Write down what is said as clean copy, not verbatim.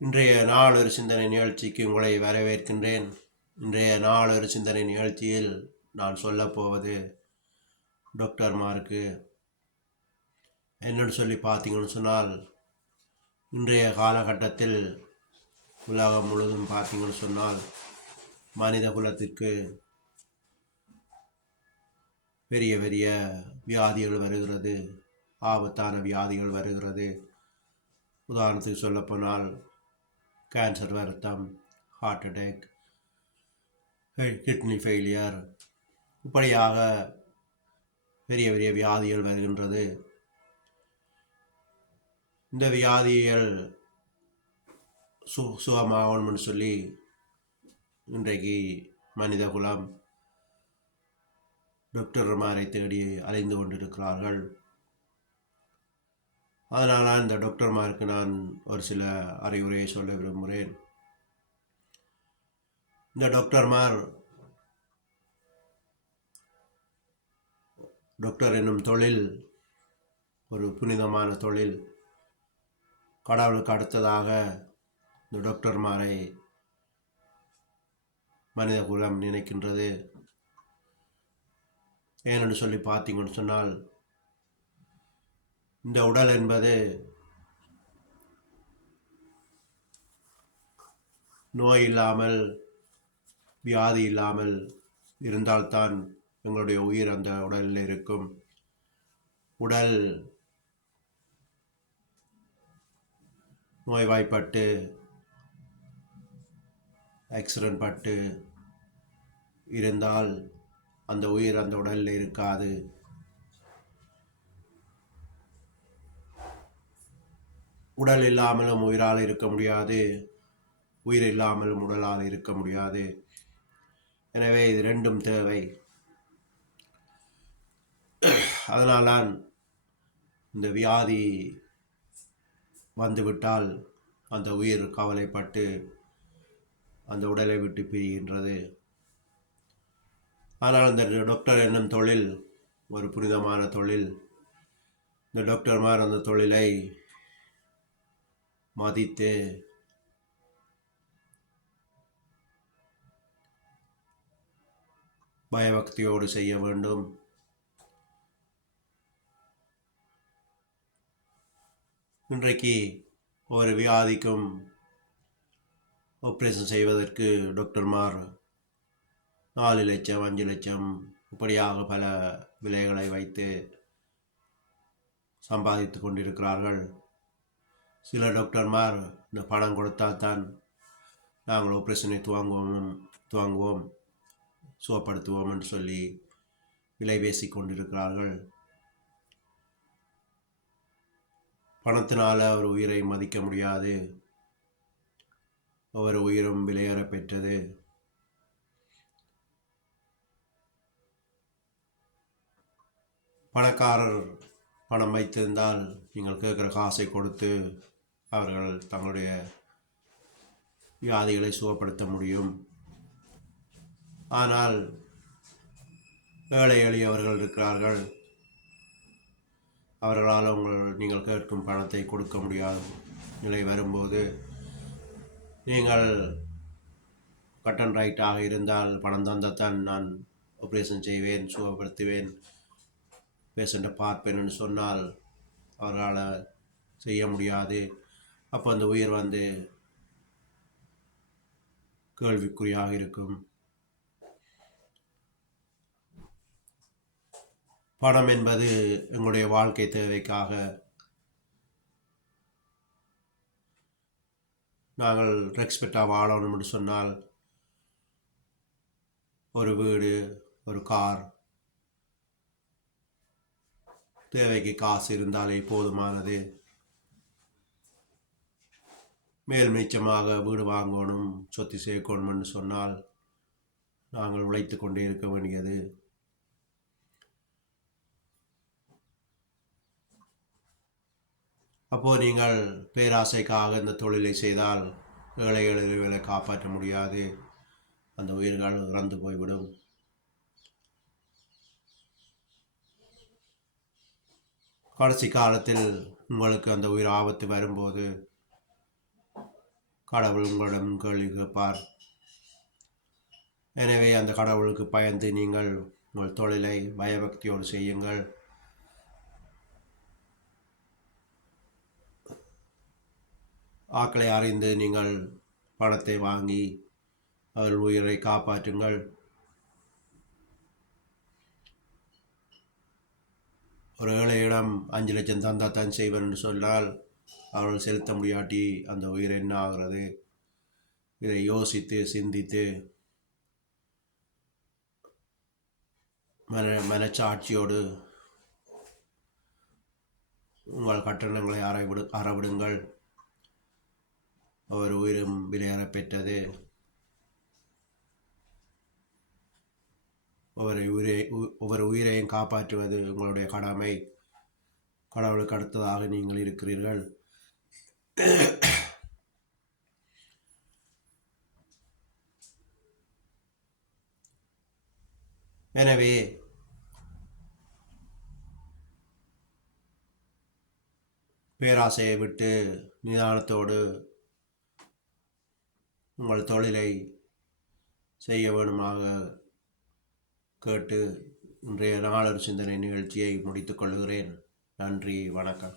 இன்றைய நாள் ஒரு சிந்தனை நிகழ்ச்சிக்கு உங்களை வரவேற்கின்றேன். இன்றைய நாள் ஒரு சிந்தனை நிகழ்ச்சியில் நான் சொல்லப்போவது டாக்டர்மாருக்கு என்னென்னு சொல்லி பார்த்தீங்கன்னு சொன்னால், இன்றைய காலகட்டத்தில் உலகம் முழுவதும் பார்த்தீங்கன்னு சொன்னால் மனித குலத்திற்கு பெரிய பெரிய வியாதிகள் வருகிறது, ஆபத்தான வியாதிகள் வருகிறது. உதாரணத்துக்கு சொல்லப்போனால் கேன்சர் வருத்தம், ஹார்ட் அட்டாக், கிட்னி ஃபெயிலியர், இப்படியாக பெரிய பெரிய வியாதிகள் வருகின்றது. இந்த வியாதிகள் சுகமாகணும்னு சொல்லி இன்றைக்கு மனித குலம் டாக்டர்மாரை தேடி அலைந்து கொண்டிருக்கிறார்கள். அதனால் இந்த டாக்டர்மாருக்கு நான் ஒரு சில அறிவுரையை சொல்ல விரும்புகிறேன். இந்த டாக்டர் என்னும் தொழில் ஒரு புனிதமான தொழில். கடவுளுக்கு அடுத்ததாக இந்த டாக்டர்மாரை மனித குலம் நினைக்கின்றது. ஏனென்று சொல்லி பார்த்தீங்கன்னு சொன்னால், இந்த உடல் என்பது நோய் இல்லாமல் வியாதி இல்லாமல் இருந்தால்தான் எங்களுடைய உயிர் அந்த உடலில் இருக்கும். உடல் நோய்வாய்ப்பட்டு ஆக்சிடென்ட் பட்டு இருந்தால் அந்த உயிர் அந்த உடலில் இருக்காது. உடல் இல்லாமலும் உயிரால் இருக்க முடியாது, உயிர் இல்லாமலும் உடலால் இருக்க முடியாது. எனவே இது ரெண்டும் தேவை. அதனால்தான் இந்த வியாதி வந்துவிட்டால் அந்த உயிர் கவலைப்பட்டு அந்த உடலை விட்டு பிரிகின்றது. ஆனால் இந்த டாக்டர் என்னும் தொழில் ஒரு புனிதமான தொழில். இந்த டாக்டர்மார் அந்த தொழிலை மதித்து பயபக்தியோடு செய்ய வேண்டும். இன்றைக்கு ஒரு வியாதிக்கும் ஆப்ரேஷன் செய்வதற்கு டாக்டர்மார் 4 லட்சம் 5 லட்சம் இப்படியாக பல விலைகளை வைத்து சம்பாதித்து கொண்டிருக்கிறார்கள். சில டாக்டர்மார் இந்த பணம் கொடுத்தால் தான் நாங்கள் ஆப்ரேஷனை துவங்குவோம் சுகப்படுத்துவோம் என்று சொல்லி விலை பேசி கொண்டிருக்கிறார்கள். பணத்தினால் ஒரு உயிரை மதிக்க முடியாது. ஒவ்வொரு உயிரும் விலையேற பெற்றது. பணக்காரர் பணம் வைத்திருந்தால் நீங்கள் கேட்குற காசை கொடுத்து அவர்கள் தங்களுடைய வியாதிகளை சுகப்படுத்த முடியும். ஆனால் ஏழை எளியவர்கள் இருக்கிறார்கள். அவர்களால் நீங்கள் கேட்கும் பணத்தை கொடுக்க முடியாத நிலை வரும்போது, நீங்கள் கட் அண்ட் ரைட்டாக இருந்தால் பணம் தந்தால்தான் நான் ஆப்ரேஷன் செய்வேன், சுகப்படுத்துவேன், பேஷண்ட்டை பார்ப்பேன்னு சொன்னால் அவர்களால் செய்ய முடியாது. அப்போ அந்த உயிர் கேள்விக்குறியாக இருக்கும். பணம் என்பது எங்களுடைய வாழ்க்கை தேவைக்காக நாங்கள் ரெஸ்பெக்டாக வாழணும் என்று சொன்னால் ஒரு வீடு, ஒரு கார், தேவைக்கு காசு இருந்தாலே போதுமானது. மேல் மிச்சமாக வீடு வாங்கணும், சொத்து சேர்க்கணும் என்று சொன்னால் நாங்கள் உழைத்து கொண்டே இருக்க வேண்டியது. அப்போது நீங்கள் பேராசைக்காக இந்த தொழிலை செய்தால் ஏழைகளை காப்பாற்ற முடியாது. அந்த உயிர்கள் இறந்து போய்விடும். கடைசி காலத்தில் உங்களுக்கு அந்த உயிர் ஆபத்து வரும்போது கடவுள் உங்களிடம் கேள்வி கேட்பார். எனவே அந்த கடவுளுக்கு பயந்து நீங்கள் உங்கள் தொழிலை பயபக்தியோடு செய்யுங்கள். ஆக்களை அறிந்து நீங்கள் பணத்தை வாங்கி அவர்கள் உயிரை காப்பாற்றுங்கள். ஒரு ஏழையிடம் 5 லட்சம் தந்தாத்தான் செய்வன் என்று சொன்னால் அவர்கள் செலுத்த முடியாட்டி அந்த உயிர் என்ன ஆகிறது? இதை யோசித்து சிந்தித்து மனச்சாட்சியோடு உங்கள் கட்டணங்களை அறவிடுங்கள். அவர் உயிரும் விலையேற பெற்றது. ஒவ்வொரு உயிரையும் காப்பாற்றுவது உங்களுடைய கடமை. கடவுளுக்கு அடுத்ததாக நீங்கள் இருக்கிறீர்கள். எனவே பேராசையை விட்டு நிதானத்தோடு உங்கள் தொழிலை செய்ய வேணுமாக கேட்டு இன்றைய நாளொரு சிந்தனை நிகழ்ச்சியை முடித்துக் கொள்கிறேன். நன்றி, வணக்கம்.